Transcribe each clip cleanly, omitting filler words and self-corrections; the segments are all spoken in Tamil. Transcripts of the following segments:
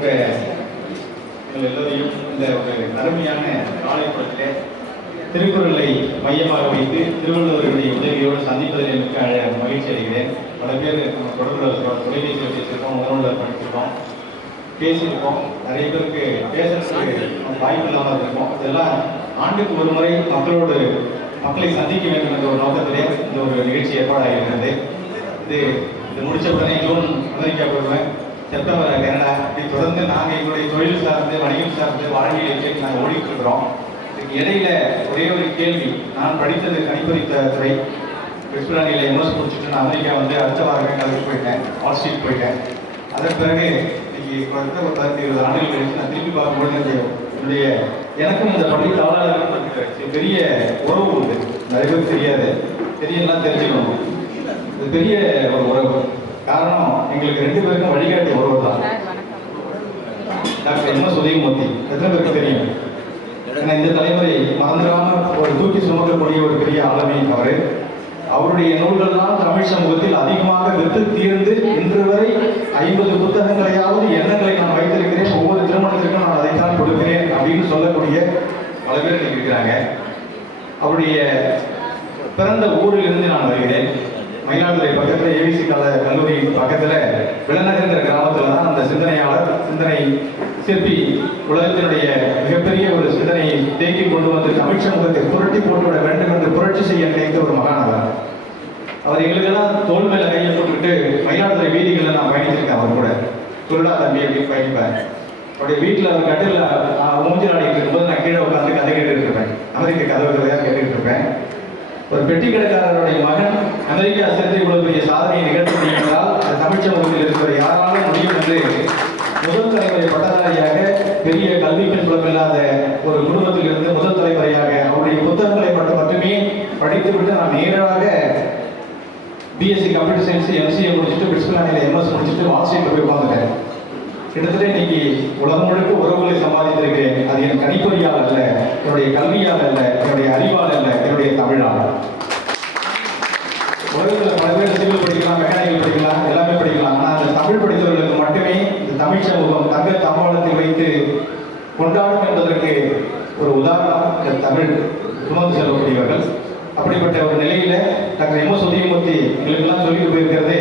உங்கள் எல்லோரையும் இந்த ஒரு அருமையான காலைப்புறத்திலே திருக்குறளை மையமாக வைத்து திருவள்ளுவருடைய உதவியோடு சந்திப்பதில் மிக்க மகிழ்ச்சி அடைகிறேன். பல பேர் நம்ம தொடர்பு தொலைபேசியில் பேசியிருக்கோம், உணர்வுகள் படிச்சிருக்கோம், பேசியிருக்கோம். நிறைய பேருக்கு பேசுறதுக்கு வாய்ப்பு இல்லாமல் இருக்கும். இதெல்லாம் ஆண்டுக்கு ஒரு முறை மக்களை சந்திக்க வேண்டும் என்ற ஒரு நோக்கத்திலே இந்த ஒரு நிகழ்ச்சி ஏற்பாடாக இருக்கிறது. இது முடிச்ச உடனே ஜூன் அமெரிக்கா போடுவேன், செப்டம்பர் கனடா, இப்படி தொடர்ந்து நாங்கள் எங்களுடைய தொழில் சார்ந்து வணிகம் சார்ந்து வாழ்க்கையை நாங்கள் ஓடிட்டு இருக்கிறோம். இதுக்கு இடையில ஒரே ஒரு கேள்வி, நான் படித்தது கணிப்பொறித்த துறை, விஸ்வராணியில் எம்எஸ் முடிச்சுட்டு நான் அமெரிக்கா வந்து அடுத்த வாரமே கலந்து போயிட்டேன், வால் ஸ்ட்ரீட் போயிட்டேன். அதன் பிறகு இன்னைக்கு குறைந்த ஒரு 10-20 ஆண்டுகள் கழிச்சு நான் திருப்பி பார்க்கும்போது என்னுடைய எனக்கும் இந்த பள்ளி தாளாளர்களும் பெரிய உறவு உண்டு. நிறைய பேர் தெரியாது, தெரியலாம் தெரிஞ்சுக்கணும். இது பெரிய ஒரு உறவு. காரணம் எங்களுக்கு 2 பேருக்கும் வழிகாட்டி உறவு தான். டாக்டர் எம்எஸ் உதயமூர்த்தி எத்தனை பேருக்கு தெரியும்? ஏன்னா இந்த தலைமுறை மறந்துடாம ஒரு தூக்கி சுமக்கக்கூடிய ஒரு பெரிய ஆளுமை அவர். அவருடைய நூல்கள் தான் தமிழ் சமூகத்தில் அதிகமாக விற்று தீர்ந்து இன்று வரை 50 புத்தகங்களையாவது எண்ணங்களை நான் வைத்திருக்கிறேன், ஒவ்வொரு திருமணத்திற்கும் நான் அதைத்தான் கொடுக்கிறேன் அப்படின்னு சொல்லக்கூடிய பல பேர் இருக்கிறாங்க. அவருடைய பிறந்த ஊரில் இருந்து நான் வருகிறேன். மயிலாடுதுறை பக்கத்தில் ஏவிசி கல்லூரி பக்கத்தில் விளநகர்ங்கிற கிராமத்தில் தான் அந்த சிந்தனை சிற்பி உலகத்தினுடைய மிகப்பெரிய ஒரு சிந்தனையை தேக்கி கொண்டு வந்து தமிழ் சமூகத்தை புரட்டி போட்டுவிட வேண்டும் என்று புரட்சி செய்ய நினைத்த ஒரு மகானவர். அவர் எங்களுக்கெல்லாம் தோல் மேல கையை போட்டுக்கிட்டு மயிலாடுதுறை வீதிகளில் நான் பயணிச்சிருக்கேன். அவர் கூட துருடா தம்பி அப்படின்னு பயணிப்பேன். அவருடைய வீட்டில் அவர் கட்டில் மூஞ்சில் ஆடிட்டு இருக்கும்போது நான் கீழே உட்காந்து கதை கேட்டுட்டு இருப்பேன், அமெரிக்க கதையாக கேட்டுட்டு இருப்பேன். ஒரு பெட்டி கடைக்காரருடைய மகன் அமெரிக்கா சென்று இவ்வளவு பெரிய சாதனையை நிகழ்த்த முடியும் என்றால் அது தமிழ் சமூகத்தில் இருக்கிற யாராலும் முடியும் என்று முதல் தலைமுறை பட்டதாரியாக பெரிய கல்விக்கு புலமில்லாத ஒரு குடும்பத்தில் இருந்து முதல் தலைமுறையாக அவருடைய புத்தகங்களை மட்டுமே படித்துவிட்டு நான் நேராக பிஎஸ்சி கம்ப்யூட்டர் சயின்ஸ் எம்சிஏ முடிச்சுட்டு விஸ்வராணியில் எம்எஸ் முடிச்சுட்டு வால் ஸ்ட்ரீட்ல போய் உட்காந்துட்டேன். கிட்டத்தட்ட இன்னைக்கு உலகம் முழுக்க உறவுகளை சம்பாதித்திருக்கிறேன். அது என் கணிப்பொறியால் அல்ல, என்னுடைய கல்வியால் அல்ல, என்னுடைய அறிவால் அல்ல, என்னுடைய தமிழால். உலகத்தில் பல பேர் சிவில் படிக்கலாம், மெக்கானிக்கல் படிக்கலாம், எல்லாமே படிக்கலாம். ஆனால் அந்த தமிழ் படித்தவர்களுக்கு மட்டுமே இந்த தமிழ் சமூகம் தங்க தம்பாளத்தில் வைத்து கொண்டாடும் என்பதற்கு ஒரு உதாரணம் இந்த தமிழ் சுமந்து செல்லக்கூடியவர்கள். அப்படிப்பட்ட ஒரு நிலையில டாக்டர் எம்எஸ் உதயமூர்த்தி எங்களுக்கெல்லாம் சொல்லிட்டு போயிருக்கிறது,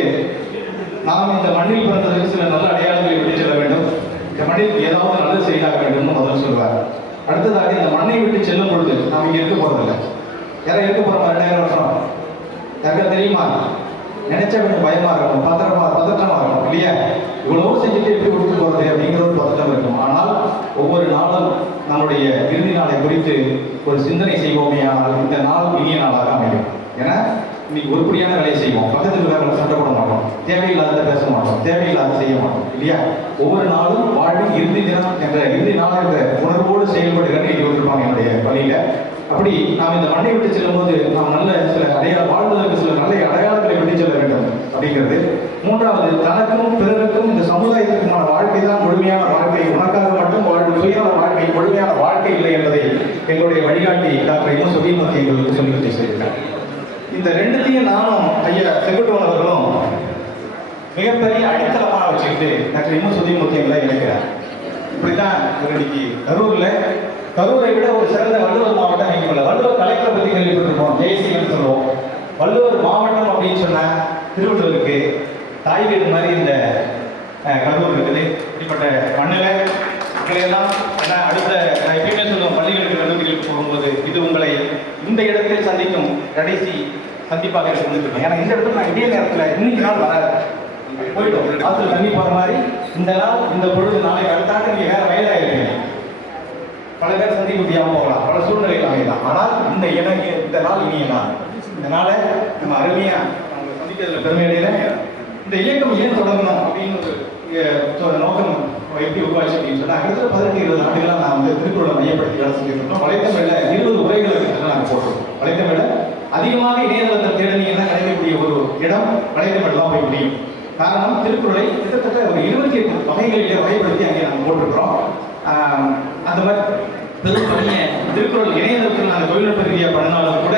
நாம் இந்த மண்ணில் பிறந்ததற்கு சில நல்ல அடையாளங்களை விட்டு செல்ல வேண்டும், இந்த மண்ணில் ஏதாவது நல்லது செய்தாக வேண்டும் முதல் சொல்வார். அடுத்ததாக இந்த மண்ணை விட்டு செல்லும் பொழுது நாம் இங்கே இருக்க போறதில்லை. யாரும் இருக்க போறோம் 2000 வருஷம் யாருக்கா தெரியுமா? நினைச்சா கொஞ்சம் பயமா இருக்கும், பதற்றமா இருக்கும் இல்லையா? இவ்வளவு செஞ்சுட்டு எப்படி விட்டு போறது அப்படிங்கிற ஒரு பதட்டம் இருக்கும். ஆனால் ஒவ்வொரு நாளும் நம்முடைய இறுதி நாளை குறித்து ஒரு சிந்தனை செய்வோமே, ஆனால் இந்த நாள் இனிய நாளாக அமையும். ஏன்னா இன்னைக்கு உருப்படியான வேலையை செய்வோம், பக்கத்துக்கு வேற சண்டை போட மாட்டோம், தேவையில்லாத பேச மாட்டோம், தேவையில்லாத செய்ய மாட்டோம் இல்லையா? ஒவ்வொரு நாளும் வாழ்வில் இறுதி தினம் என்ற இறுதி நாள் என்ற உணர்வோடு செயல்படுகிறேன்னு எழுதி விட்டுருப்பாங்க என்னுடைய பள்ளியில. அப்படி நாம் இந்த மண்ணை விட்டு செல்லும் போது நாம் நல்ல சில வாழ்வதற்கு சில நல்ல அடையாளங்களை விட்டு செல்ல வேண்டும் அப்படிங்கிறது. மூன்றாவது, தனக்கும் பிறருக்கும் இந்த சமுதாயத்திற்குமான வாழ்க்கை தான் முழுமையான வாழ்க்கை, உனக்காக மட்டும் சுயமான வாழ்க்கை முழுமையான வாழ்க்கை இல்லை என்பதை எங்களுடைய வழிகாட்டி டாக்டர் எம்எஸ் உதயமூர்த்தி எங்களுக்கு சொல்லி செய்திருக்கார். இந்த ரெண்டுத்தையும் நானும் ஐயா செங்குட்டுவன் அவர்களும் மிகப்பெரிய அடித்தளமாக வச்சுக்கிட்டு டாக்டர் எம்எஸ் உதயமூர்த்தி எங்களை இணைக்கிறார். இப்படித்தான் இன்னைக்கு கரூரை விட ஒரு சிறந்த வள்ளுவர் மாவட்டம் நீங்க வள்ளுவர் கலெக்டரை பற்றி கேள்விப்பட்டிருப்போம், ஜெயசிங்கன்னு சொல்லுவோம். வள்ளுவர் மாவட்டம் அப்படின்னு சொன்ன திருவள்ளுவருக்கு தாய் வீடு மாதிரி இந்த கரூர் இருக்குது. இப்படிப்பட்ட மண்ணில் எல்லாம் அடுத்த எப்பயுமே சொல்லுவோம், பள்ளிகளுக்கு கல்லூரிகளுக்கு போகும்போது இது உங்களை இந்த இடத்தில் சந்திக்கும் கடைசி சந்திப்பாக இருந்துருக்கோம். ஏன்னா இந்த இடத்துல நான் இதே நேரத்தில் இன்னைக்கு நாள் வராது, போயிட்டோம் ஆற்றுல தண்ணி போகிற மாதிரி இந்த நாள் இந்த பொழுது நாளைக்கு அடுத்தாண்டு நீங்கள் வேற வயதாக இருப்பீங்க. பல பேர் சந்திக்க முடியாமல் போகலாம், பல சூழ்நிலைகள் அமையலாம். ஆனால் இந்த நாள் இனிய நாள். இந்த நாளை நம்ம அருமையாக அவங்க சந்திக்கிறதுல பெருமையடையில இந்த இயக்கம் ஏன் தொடங்கணும் அப்படின்னு ஒரு நோக்கம் எப்படி உருவாச்சு அப்படின்னு சொன்னால், அடுத்த 18-20 ஆண்டுகளாக நான் வந்து திருக்குறளை மையப்படுத்தி வேலை செஞ்சுருக்கோம். வலைத்தமிழில் 20 உரைகள் நாங்கள் போட்டிருக்கோம். வலைத்தமிழில் அதிகமாக இணையதளத்தை தேடனீங்கன்னா கிடைக்கக்கூடிய ஒரு இடம் வலைத்தமிழ் தான் போய் முடியும். காரணம், திருக்குறளை கிட்டத்தட்ட ஒரு 28 வகைகளிலே வகைப்படுத்தி அங்கே நாங்கள் போட்டிருக்கிறோம். அந்த மாதிரி பெரும் பணியை திருக்குறள் இணையதளத்தில் நாங்கள் தொழில்நுட்ப ரீதியாக பண்ணினாலும் கூட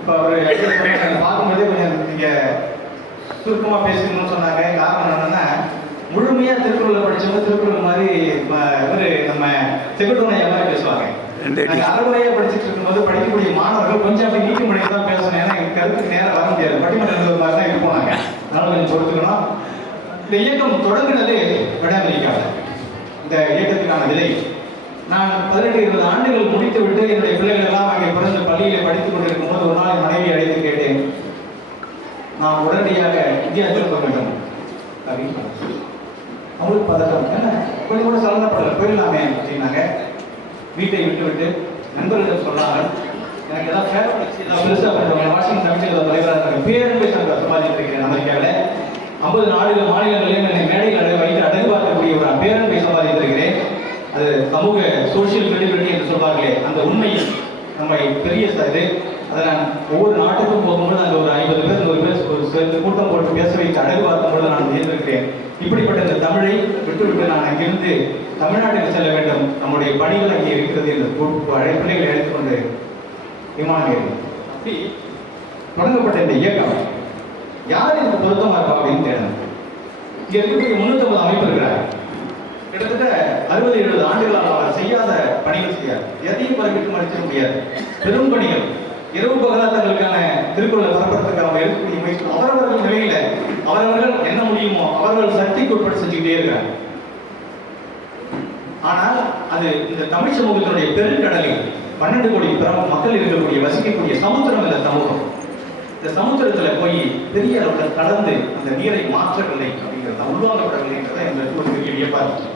இப்போ ஒரு பார்க்கும்போதே கொஞ்சம் இங்கே சுருக்கமாக பேசணும்னு சொன்னாங்க. காரணம் என்னன்னா, முழுமையாக திருக்குறளை படித்தவங்க திருக்குறள் மாதிரி இவர் நம்ம செகுட்டோனையா மாதிரி பேசுவாங்க. நாங்கள் அறவுரையாக படிச்சுட்டு இருக்கும்போது படிக்கக்கூடிய மாணவர்கள் கொஞ்சம் அப்படி நீட்டி மொழியை தான் பேசணும். ஏன்னா எங்கள் கருத்துக்கு நேரம் வர முடியாது. பட்டிமன்ற மாதிரி தான் இருப்போம் நாங்கள். அதனால கொஞ்சம் பொறுத்துக்கணும். இந்த இயக்கம் தொடங்கினது வட அமெரிக்காவில். இந்த இயக்கத்துக்கான விதை நான் 18-20 ஆண்டுகள் முடித்து விட்டு என்னுடைய பிள்ளைகள் எல்லாம் அங்கே பிறந்த பள்ளியிலே படித்துக் கொண்டிருக்கும் போது ஒரு நாள் என் மனைவி அழைத்து கேட்டேன், நான் உடனடியாக இந்தியா திரும்ப வேண்டும் அப்படின்னு சொன்னேன். அவங்களுக்கு பதட்டம், என்ன கொஞ்சம் கூட சலனப்படலை, போயிடலாமே அப்படின்னாங்க. வீட்டை விட்டு நண்பர்களிடம் சொன்னாங்க, எனக்கு ஏதாவது ஃபேவரட் ஏதாவது பெருசாக பண்ணுறவங்க வாஷிங் தமிழ்ச்சியில் தலைவராக இருக்காங்க, பேரன்பை சம்பாதித்து இருக்கிறேன் அமெரிக்காவில். 50 நாடுகள் மாநிலங்களிலும் என்னை மேடையில் வைத்து அடகு பார்க்கக்கூடிய ஒரு பேரன்பை சம்பாதித்திருக்கிறேன். அது சமூக சோசியல் கிரெடிபிலிட்டி என்று சொல்வார்களே, அந்த உண்மை நம்ம பெரிய இது. அதை நான் ஒவ்வொரு நாட்டுக்கும் போகும்போது நாங்கள் ஒரு 50 பேர் 100 பேர் சேர்ந்து கூட்டம் போட்டு பேச வைத்து அழகு பார்க்கும்போது நான் இருந்திருக்கிறேன். இப்படிப்பட்ட இந்த தமிழை விட்டுவிட்டு நான் அங்கிருந்து தமிழ்நாட்டில் செல்ல வேண்டும், நம்முடைய பணிகள் அங்கே இருக்கிறது என்று பிள்ளைகளை எடுத்துக்கொண்டு விமானம் ஏறி அப்படி தொடங்கப்பட்ட இந்த இயக்கம் யார் இதுக்கு பொருத்தமாக இருப்பா அப்படின்னு தேடணும். இங்கே இருக்கக்கூடிய 350 அமைப்பு இருக்கிறார். கிட்டத்தட்ட 60-70 ஆண்டுகளாக அவர் செய்யாத பணிகள் செய்யாது. எதையும் பரப்பிட்டு மடிச்சிட முடியாது. பெரும் பணிகள் இரவு பகலாத்தங்களுக்கான திருக்குறளை பரப்புறதுக்கு அவங்க எடுக்கக்கூடிய முயற்சி அவரவர்கள் நிலையில அவரவர்கள் என்ன முடியுமோ அவர்கள் சக்திக்கு உட்பட்டு செஞ்சுக்கிட்டே இருக்கிறாங்க. ஆனால் அது இந்த தமிழ் சமூகத்தினுடைய பெருங்கடலில் 12 கோடி மக்கள் இருக்கக்கூடிய வசிக்கக்கூடிய சமுத்திரம் இந்த சமூகம். இந்த சமுத்திரத்துல போய் பெரிய அளவில் கலந்து அந்த நீரை மாற்றவில்லை அப்படிங்கிறத உள்வாங்கப்படவில்லைங்கிறத எங்களுக்கு ஒரு பெரிய வியப்பா இருந்துச்சு.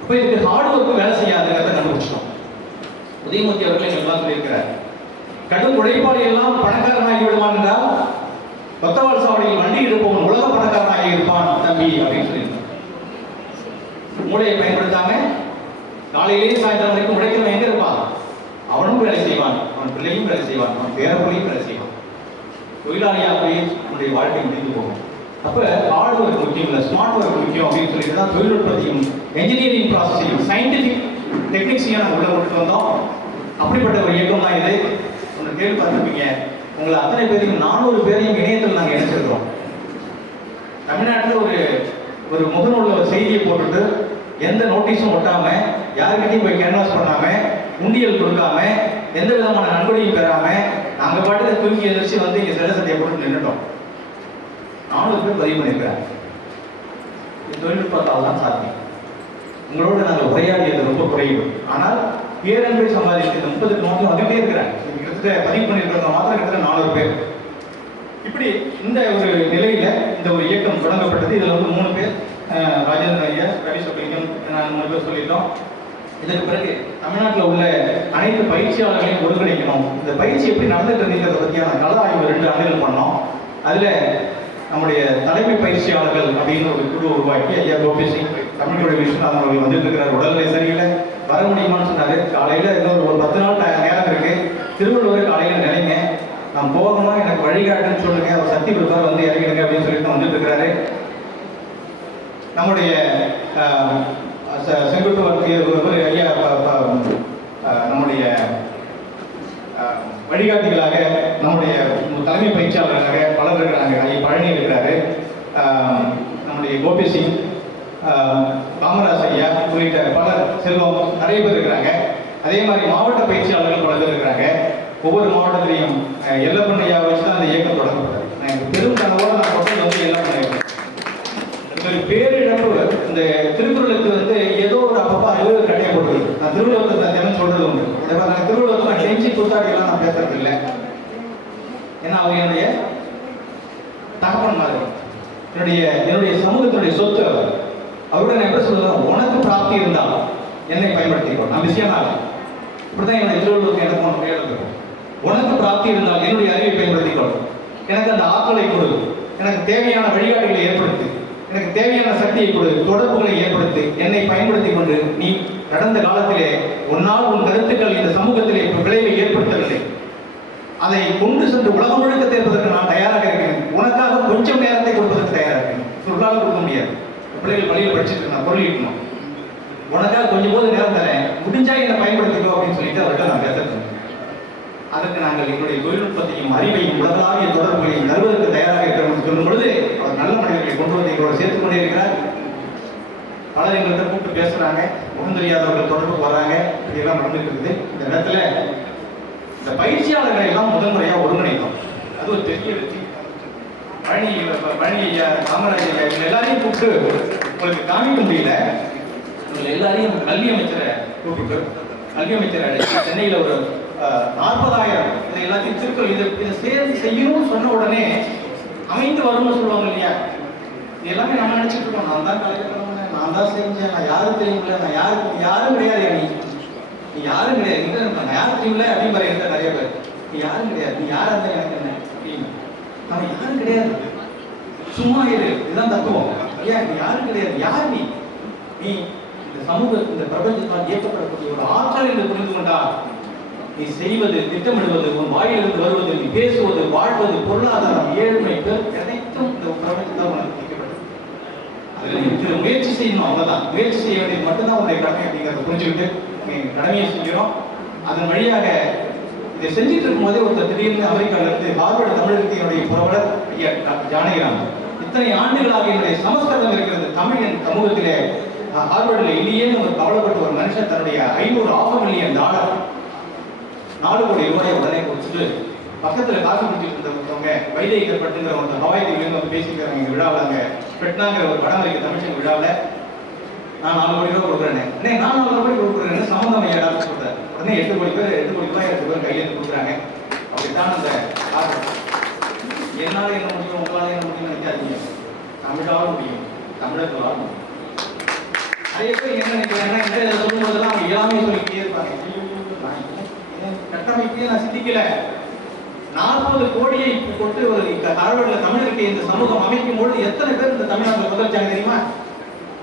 இப்போ இதுக்கு ஹார்ட் ஒர்க்கு வேலை செய்யாதுங்கிறத கண்டுபிடிச்சோம். உதயமூர்த்தி அவர்கள் எங்கெல்லாம் சொல்லியிருக்கிறார், கடும் உழைப்பாளி எல்லாம் பணக்காரனாகி விடுவான் என்றால் கொத்தவாள் சாவடியில் வண்டி இருப்பவன் உலக பணக்காரனாகி இருப்பான் தம்பி அப்படின்னு சொல்லியிருந்தார். மூளையை பயன்படுத்தாம காலையிலேயே சாயந்தரம் வரைக்கும் உழைக்கிறவன் எங்க இருப்பான்? அவனும் வேலை செய்வான், அவன் பிள்ளையும் வேலை செய்வான், அவன் பேரப்பிள்ளையும் வேலை செய்வான். தொழிலாளியாக போய் நம்முடைய வாழ்க்கை முடிந்து போகும். அப்போ ஹார்ட் ஒர்க் முக்கியம் இல்லை, ஸ்மார்ட் ஒர்க் முக்கியம் அப்படின்னு சொல்லிட்டு தான் தொழில்நுட்பத்தையும் என்ஜினியரிங் ப்ராசஸையும் சயின்டிஃபிக் டெக்னிக்ஸையும் நாங்கள் உள்ள கொண்டு வந்தோம். அப்படிப்பட்ட ஒரு இயக்கம் தான் இது. ஒன்று கேள்வி பார்த்துருப்பீங்க, உங்களை அத்தனை பேரையும் 400 பேரையும் இணையத்தில் நாங்கள் இணைச்சிருக்கிறோம். தமிழ்நாட்டில் ஒரு முகநூலில் ஒரு செய்தியை போட்டுட்டு எந்த நோட்டீஸும் ஒட்டாம, யாருக்கிட்டையும் போய் கேன்வாஸ் பண்ணாம, உண்டியல் கொடுக்காம, எந்த விதமான நன்கொடையும் பெறாம நாங்கள் பாட்டுக்கு தூக்கி எதிர்ச்சி வந்து இங்கே சில சட்டையை போட்டு நின்றுட்டோம். 400 பேர் பதிவு பண்ணியிருக்கிறாங்க. தொழில்நுட்பத்தால் தான் சாத்தியம். உங்களோட நாங்கள் உரையாடியது ரொம்ப குறைவு. ஆனால் பேரன்பை சம்பாதித்து இந்த 30 நோக்கம் வந்துகிட்டே இருக்கிறாங்க. கிட்டத்தட்ட பதிவு பண்ணியிருக்கிறவங்க மாத்திரம் கிட்டத்தட்ட 400 பேர். இப்படி இந்த ஒரு நிலையில இந்த ஒரு இயக்கம் தொடங்கப்பட்டது. இதுல வந்து 3 பேர், ராஜேந்திரன் ஐயா, ரவி சொக்கலிங்கம், நான் 3 பேர் சொல்லிட்டோம். இதற்கு பிறகு தமிழ்நாட்டில் உள்ள அனைத்து பயிற்சியாளர்களையும் ஒருங்கிணைக்கணும். இந்த பயிற்சி எப்படி நடந்துட்டு இருக்கிறத பற்றியான கள ஆய்வு 2 ஆண்டுகள் பண்ணோம். அதுல நம்முடைய தலைமை பயிற்சியாளர்கள் அப்படின்னு ஒரு குழு உருவாக்கி ஐயா கோபி சிங், தமிழ்மொழி விஸ்வநாதன் அவர்கள் வந்துட்டு இருக்கிறார். உடல்நிலை சரியில்லை, வர முடியுமான்னு சொன்னாரு. காலையில இன்னொரு 10 நாள் நேரம் இருக்கு, திருவள்ளுவர் காலையில நிலைங்க, நான் போகணும், எனக்கு வழிகாட்டுன்னு சொல்லுங்க, அவர் சக்தி கொடுப்பார், வந்து இறங்கிடுங்க அப்படின்னு சொல்லிட்டு வந்துட்டு இருக்கிறாரு. நம்முடைய செங்குட்டுவர் ஐயா நம்முடைய வழிகாட்டிகளாக நம்முடைய தலைமை பயிற்சியாளர்களாக பலர் இருக்கிறாங்க. ஐயா பழனி இருக்கிறாரு, நம்முடைய கோபி சிங், காமராஜ் ஐயா உள்ளிட்ட பலர், செல்வம், நிறைய பேர் இருக்கிறாங்க. அதே மாதிரி மாவட்ட பயிற்சியாளர்கள் பல பேர் இருக்கிறாங்க. ஒவ்வொரு மாவட்டத்திலையும் எல்லப்பண்ணையா வச்சு தான் அந்த இயக்கம் தொடங்கப்பட்டது. எனக்கு பெரும் கனவோடு நான் கொண்டு வந்து எல்லப்பண்ணையா பேரிழப்பு. இந்த திருக்குறளுக்கு வந்து ஏதோ ஒரு அப்பப்போ அழுவது கட்டையை போட்டுருக்கு. நான் திருவள்ளுவத்தை தினம் சொல்றது உண்டு. நான் திருவள்ளுவத்தை நான் கெஞ்சி கூத்தாடியெல்லாம் நான் பேசுறது இல்லை. ஏன்னா அவர் என்னுடைய தகப்பன் மாதிரி, என்னுடைய சமூகத்தினுடைய சொத்து. அவரோட நான் எப்படி சொல்லுவேன், உனக்கு பிராப்தி இருந்தால் என்னை பயன்படுத்திக்கோ, நான் விஷயம் தான். இப்படிதான் என்னுடைய திருவள்ளுவருக்கு எனக்கு ஒன்று பேர். உனக்கு பிராப்தி இருந்தால் என்னுடைய அறிவை பயன்படுத்திக்கோ, எனக்கு அந்த ஆற்றலை கொடு, எனக்கு தேவையான வழிகாட்டுகளை ஏற்படுத்து, எனக்கு தேவையான சக்தியை கொடு, தொடர்புகளை ஏற்படுத்தி என்னை பயன்படுத்தி கொண்டு நீ கடந்த காலத்திலே உன்னால் உன் கருத்துக்கள் இந்த சமூகத்திலே விளைவை ஏற்படுத்தவில்லை, அதை கொண்டு சென்று உலகம் முழுக்க தேர்ப்பதற்கு நான் தயாராக இருக்கிறேன். உனக்காக கொஞ்சம் நேரத்தை கொடுப்பதற்கு தயாராக இருக்கேன். சொல்லாலும் கொடுக்க முடியாது. பிள்ளைகள் பள்ளியில் படிச்சுட்டு இருக்கணும், பொருளிக்கணும். உனக்காக கொஞ்சம் போது நேரம் தரேன், முடிஞ்சா என்னை பயன்படுத்திக்கோ அப்படின்னு சொல்லிட்டு அவர்கிட்ட நான் பேசுறேன். அதற்கு நாங்கள் எங்களுடைய தொழில்நுட்பத்தையும் அறிவையும் உலகளாவிய தொடர்புகளையும் தருவதற்கு தயாராக இருக்கிறோம். அப்படி சொல்லும் பொழுது அவர் நல்ல மனிதர்களை கொண்டு வந்து எங்களோட சேர்த்துக் கொண்டே இருக்கிறார். பலர் எங்கள்கிட்ட கூப்பிட்டு பேசுறாங்க, முகம் தெரியாதவர்கள் தொடர்பு வர்றாங்க, இதெல்லாம் நடந்துட்டு இருக்குது. இந்த இடத்துல இந்த பயிற்சியாளர்களை எல்லாம் முதன்முறையா ஒருங்கிணைத்தோம். அது ஒரு பெரிய வெற்றி. பழனி ஐயா, காமராஜ் ஐயா, இவங்க எல்லாரையும் கூப்பிட்டு உங்களுக்கு காமிக்க முடியல. இவங்க எல்லாரையும் கல்வி அமைச்சரை கூப்பிட்டு கல்வி அமைச்சர் அழைச்சி சென்னையில் ஒரு 40,000 இதை எல்லாத்தையும் திருக்குறள் இதை சேர்ந்து செய்யணும்னு சொன்ன உடனே அமைந்து வரும்னு சொல்லுவாங்க இல்லையா. இது எல்லாமே நம்ம நினைச்சிட்டு இருக்கோம், நான் தான் கலைஞர், நான் தான் செஞ்சேன், நான் யாரும் தெரியுமில்ல, நான் யாரும் கிடையாது, நீ யாரும் கிடையாது, நான் யாரும் தெரியுமில்ல அப்படின்னு பாருங்க நிறைய பேர். நீ யாரும் கிடையாது, நீ யாரா இருந்தா எனக்கு என்ன அப்படின்னு. நம்ம யாரும் கிடையாது, சும்மா இரு, இதுதான் தத்துவம். ஏன் நீ யாரும் கிடையாது, யார் நீ இந்த சமூக இந்த பிரபஞ்சத்தால் இயக்கப்படக்கூடிய ஒரு ஆற்றல் என்று புரிந்து கொண்டா நீ செய்வது, திட்டமிடுவது, உன் வாயிலிருந்து வருவது, நீ பேசுவது, வாழ்வது, பொருளாதாரம், ஏழ்மை, அனைத்தும் இந்த பிரபஞ்சத்தால் உனக்கு இயக்கப்பட்டது. அதில் முயற்சி செய்யணும், அவ்வளவுதான். முயற்சி செய்ய வேண்டியது மட்டும்தான் உன்னுடைய கடமை அப்படிங்கிறத புரிஞ்சுக்கிட்டு நீ கடமையை செஞ்சிடும். அதன் வழியாக இதை செஞ்சுட்டு இருக்கும் போதே ஒருத்தர் திடீர்னு அமெரிக்காவில இருந்து ஹார்வர்டு தமிழகத்தினுடைய புரவலர் ஐயா ஜானகிராம், இத்தனை ஆண்டுகளாக என்னுடைய சமஸ்கிருதம் இருக்கிறது, தமிழ் என் சமூகத்திலே ஹார்வர்டில் இல்லையேன்னு ஒரு கவலைப்பட்ட ஒரு மனுஷன் தன்னுடைய $500 மில்லியன் $4 கோடி ரூபாயை உடனே கொடுத்துட்டு பக்கத்துல காசு குடிச்சிட்டு இருந்தவங்க வைத்தியர் பட்டுங்கிற ஒரு ஹவாய் தீவிலிருந்து வந்து பேசிக்கிறாங்க. எங்க விழாவில் அங்க பெட்னாங்கிற ஒரு வட அமெரிக்க தமிழ்ச்சங்க விழாவில் நான் 4 கோடி ரூபாய் கொடுக்குறேன், நான் 4 கோடி கொடுக்குறேன்னு சம்மந்தம் ஐயாடான்னு சொல்றேன். உடனே 8 கோடி ரூபாய் 2 பேர் கையெழுத்து கொடுக்குறாங்க. அப்படித்தான் அந்த என்னால என்ன முடியும், உங்களால என்ன முடியும்னு நினைக்காதீங்க, தமிழால முடியும், தமிழர்களால் முடியும். நிறைய பேர் என்ன நினைக்கிறாங்கன்னா சொல்லும் போதெல்லாம் அவங்க எல்லாமே சொல்லிக்கிட்டே இருப்பாங்க. கட்டமைப்பையே நான் சிந்திக்கல. 40 கோடியை கொண்டு ஒரு ஹார்வர்டில் தமிழருக்கு இந்த சமூகம் அமைக்கும் பொழுது எத்தனை பேர் இந்த தமிழ்நாட்டில் முதல்ச்சாங்க தெரியுமா?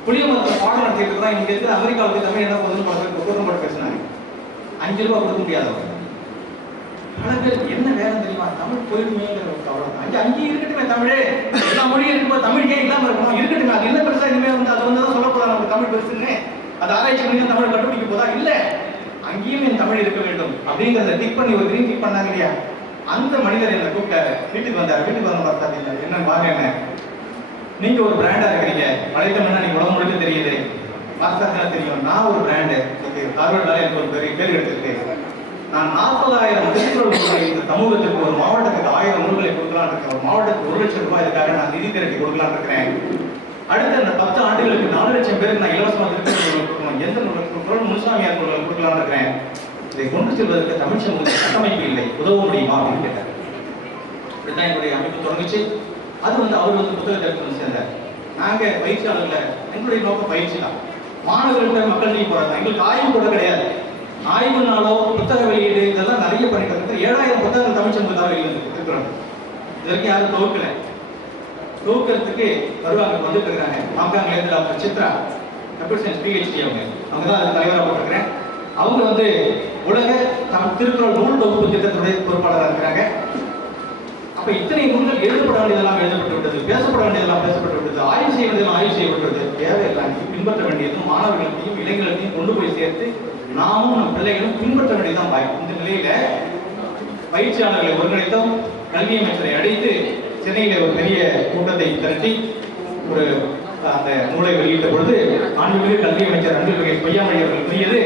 புளியமரத்தில் பாடம் நடத்திட்டு இருக்கிறோம். இங்க இருந்து அமெரிக்காவுக்கு தமிழ் என்ன போதுன்னு குற்றம் பேசினாங்க. $5 கொடுக்க முடியாதவங்க பல பேர். என்ன வேலை தெரியுமா? தமிழ் போயிடுமேங்கிற ஒரு கவலை தான். அங்கேயும் இருக்கட்டுமே தமிழே, எல்லா மொழியும் இருக்கும்போது தமிழ் ஏன் இல்லாம இருக்கணும்? இருக்கட்டுமே, அது என்ன பெருசா இனிமே வந்து அது வந்து தான் சொல்ல போதா நமக்கு தமிழ் பெருசுன்னு அது ஆராய்ச்சி பண்ணி தான் தமிழ் கண்டுபிடிக்க போதா? இல்ல, அங்கேயும் என் தமிழ் இருக்க வேண்டும் அப்படிங்கிறத டிக் பண்ணி ஒரு கிரீன் டிக் பண்ணாங்க இல்லையா. அந்த மனிதர் என்ன கூப்பிட்டாரு, வீட்டுக்கு வந்தார். வீட்டுக்கு வந்து பார்த்தா என்ன பாருங்க, என்ன நீங்க ஒரு பிராண்டா இருக்கிறீங்க, வலைத்தமிழ்னா நீங்க உலகம் முழுக்க தெரியுது, வார்த்தைலாம் தெரியும். நான் ஒரு பிராண்டு, ஹார்வர்டால எனக்கு ஒரு பெரிய பேர் எடுத்துருக்கு. நான் 40,000 திருக்குறள் இந்த சமூகத்துக்கு, ஒரு மாவட்டத்துக்கு 1000 நூல்களை கொடுக்கலான்னு இருக்கேன். ஒரு மாவட்டத்துக்கு 1 லட்சம் ரூபாய் இதுக்காக நான் நிதி திரட்டி கொடுக்கலான்னு இருக்கிறேன். அடுத்த அந்த 10 ஆண்டுகளுக்கு 4 லட்சம் பேருக்கு நான் இலவசமாக திருக்குறள் கொடுக்கணும். எந்த குரல் முனுசாமியார் குரல் கொடுக்கலான்னு இருக்கிறேன். இதை கொண்டு செல்வதற்கு தமிழ் சமூக கட்டமைப்பு இல்லை, உதவ முடியுமா அப்படின்னு கேட்டார். இப்படித்தான் என்னுடைய அமைப்பு தொடங்குச்சு. அது வந்து அவர் வந்து புத்தகத்தை எடுத்து சேர்ந்தார். நாங்க பயிற்சியாளர்களை எங்களுடைய நோக்கம் பயிற்சி தான். மாணவர்கள்ட்ட மக்கள் நீ போறாங்க, எங்களுக்கு ஆய்வு கூட கிடையாது. ஆய்வு நாளோ புத்தக வெளியீடு இதெல்லாம் நிறைய பண்ணிட்டு இருக்கு. 7000 புத்தகங்கள் தமிழ் சமூகத்தால் இருக்கிறோம். இது வரைக்கும் யாரும் தொகுக்கிறதுக்கு வருவாங்க, வந்துட்டு இருக்கிறாங்க. ஹாங்காங்ல இருந்து doctor Chitra, computer science PhD, அவங்க தான் அது தலைவராக போட்டிருக்கிறேன். அவங்க வந்து உலக திருக்குறள் நூல் தொகுப்பு திட்டத்துடைய பொறுப்பாளராக இருக்கிறாங்க. அப்ப இத்தனை நூல்கள் எழுதப்பட வேண்டியதெல்லாம் எழுதப்பட்டு விட்டது, பேசப்பட வேண்டியதெல்லாம் பேசப்பட்டு விட்டது, ஆய்வு செய்ய வேண்டியதெல்லாம் ஆய்வு செய்யப்பட்டது. தேவையில்லாம் பின்பற்ற வேண்டியதும் மாணவர்களுக்கையும் இளைஞர்களையும் கொண்டு போய் சேர்த்து நாமும் நம் பிள்ளைகளும் பின்பற்ற வேண்டியதுதான் வாய்ப்பு. இந்த நிலையில பயிற்சியாளர்களை ஒருங்கிணைத்தோம். கல்வி அமைச்சரை அழைத்து சென்னையில ஒரு பெரிய கூட்டத்தை திரட்டி ஒரு அந்த நூலை வெளியிட்ட பொழுது மாண்புமிகு கல்வி அமைச்சர் அன்பில்மிகு பொய்யாமொழி அவர்கள் கூறியது,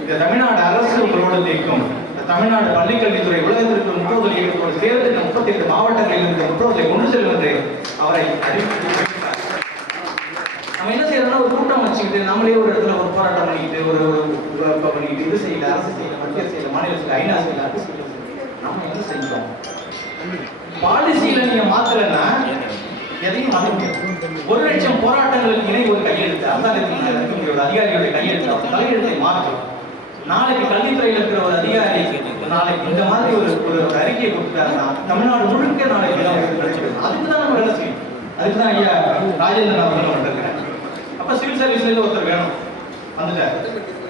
இந்த தமிழ்நாடு அரசு உங்களோடு நிற்கும், தமிழ்நாடு பள்ளிக்கல்வித்துறை உலகத்திற்கு முற்றோதல் இயக்கத்தோடு சேர்ந்து 38 மாவட்டங்களில் இருந்த முற்றோதலை கொண்டு செல்லும் என்று அவரை அறிவித்தார். நம்ம என்ன செய்யறோம்னா ஒரு கூட்டம் வச்சுக்கிட்டு நம்மளே ஒரு இடத்துல ஒரு போராட்டம் பண்ணிக்கிட்டு ஒரு இது செய்யல, அரசு செய்யல, மத்திய செய்யல, மாநில செய்யல, ஐநா செய்யல, அது செய்யல. நம்ம என்ன செஞ்சோம்? பாலிசியில நீங்க மாத்தலன்னா எதையும் மாற்ற முடியாது. 1 லட்சம் போராட்டங்களுக்கு இணை ஒரு கையெழுத்து, அரசாங்கத்தின் ஒரு அதிகாரிகளுடைய கையெழுத்து, அவர் தலையெழுத்தை மாற்றும். நாளைக்கு கல்வித்துறையில் இருக்கிற ஒரு அதிகாரி நாளைக்கு இந்த மாதிரி ஒரு அறிக்கையை கொடுத்தாருன்னா தமிழ்நாடு முழுக்க நாளைக்கு கிடைச்சிடும். அதுக்கு தான் நம்ம வேலை செய்யணும். அதுக்கு தான் ஐயா ராஜேந்திரன் அவர்கள் வந்திருக்கிறார். அப்ப சிவில் சர்வீஸ்ல ஒருத்தர் வேணும், வந்துட்டார்.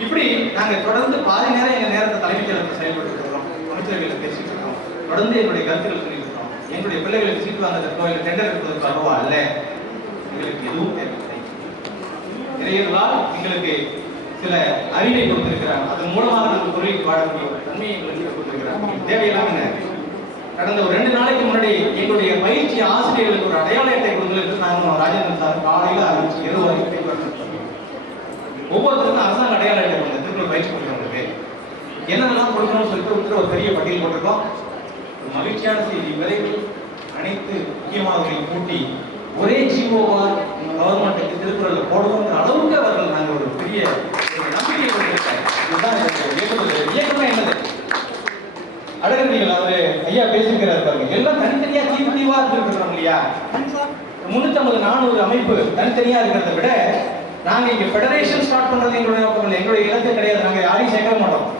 இப்படி நாங்க தொடர்ந்து பாதி நேரம் எங்க நேரத்தை தலைமைச் செயலகத்தில் செயல்பட்டு இருக்கிறோம், அமைச்சரவையில் பேசிட்டு இருக்கோம், தொடர்ந்து என்னுடைய கருத்துக்கள் சொல்லிட்டு இருக்கோம். எங்களுடைய பிள்ளைகளுக்கு சீட்டு வாங்குறதுக்கோ இல்லை டெண்டர் எடுப்பதற்காகவோ அல்ல, எங்களுக்கு எதுவும் தேவையில்லை. இறையர்களால் எங்களுக்கு சில அறிவை கொடுத்திருக்கிறார், அதன் மூலமாக நாங்கள் பொருளைக்கு வாழக்கூடிய தன்மையை எங்களுக்கு கொடுத்திருக்கிறார். தேவையெல்லாம் என்ன? கடந்த ஒரு 2 நாளைக்கு முன்னாடி எங்களுடைய பயிற்சி ஆசிரியர்களுக்கு ஒரு அடையாள அட்டை கொடுக்கறது நாங்கள் ராஜேந்திரன் சார் காலையில் ஆரம்பிச்சு இரவு வரைக்கும் ஒவ்வொருத்தருக்கும் அரசாங்க அடையாள அட்டை கொடுங்க திருக்குறள் பயிற்சி கொடுக்கிறவங்களுக்கு என்னென்னலாம் கொடுக்கணும்னு சொல்லிட்டு ஒரு பெரிய பட்டியல் போட்டிருக்கோம். மகிழ்ச்சியான செய்தி, விரைவில் அனைத்து முக்கியமானவர்களையும் கூட்டி ஒரே ஜிஓவா கவர்மெண்ட்டுக்கு திருக்குறள் போடணுங்கிற அளவுக்கு அவர்கள் நாங்கள் ஒரு பெரிய நம்பிக்கை கொண்டிருக்கேன். இதுதான் இயக்கம்னா என்னது அழகர்கள் அவரு ஐயா பேசிக்கிறார் பாருங்க. எல்லாம் தனித்தனியா தீவிரவா இருக்கிறோம் இல்லையா, 350 400 அமைப்பு தனித்தனியா இருக்கிறத விட நாங்க இங்க ஃபெடரேஷன் ஸ்டார்ட் பண்றது எங்களுடைய நோக்கம் இல்லை, எங்களுடைய இலக்கு கிடையாது. நாங்க யாரையும் சேர்க்க மாட்டோம்.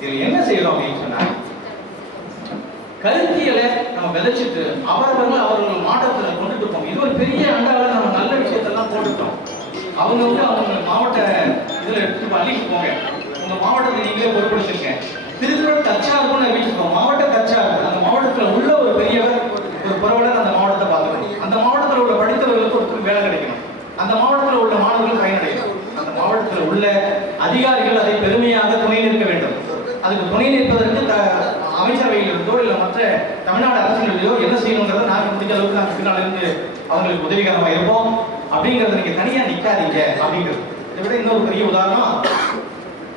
இதுல என்ன செய்யறோம் அப்படின்னு சொன்னா கருத்தியலை நம்ம விதைச்சிட்டு அவர்கள் மாற்றத்துல கொண்டுட்டு இருப்போம். இது ஒரு பெரிய அண்டாவில் நம்ம நல்ல விஷயத்தெல்லாம் போட்டுட்டோம். அவங்க மாவட்ட இதுல எடுத்து அள்ளிட்டு போங்க. உங்க மாவட்டத்தை நீங்களே பொறுப்படுத்திருக்க. திருக்குறள் தற்சார்புன்னு அறிவிச்சிருக்கோம். மாவட்ட தற்சார்பு. அந்த மாவட்டத்தில் உள்ள ஒரு பெரியவர் ஒரு புறவலர் அந்த மாவட்டத்தை பார்க்கணும். அந்த மாவட்டத்தில் உள்ள படித்தவர்களுக்கு ஒரு வேலை கிடைக்கணும். அந்த மாவட்டத்தில் உள்ள மாணவர்கள் பயனடையணும். அந்த மாவட்டத்தில் உள்ள அதிகாரிகள் அதை பெருமையாக துணை நிற்க வேண்டும். அதுக்கு துணை நிற்பதற்கு அமைச்சரவையில் இருந்தோ இல்லை மற்ற தமிழ்நாடு அரசுகளிலோ என்ன செய்யணுங்கிறத நாங்கள் முடிஞ்ச அளவுக்கு நாங்கள் பின்னால் இருந்து அவங்களுக்கு உதவிகரமாக இருப்போம். அப்படிங்கிறத நீங்க தனியா நிற்காதீங்க அப்படிங்கிறது. இதை விட இன்னொரு பெரிய உதாரணம்,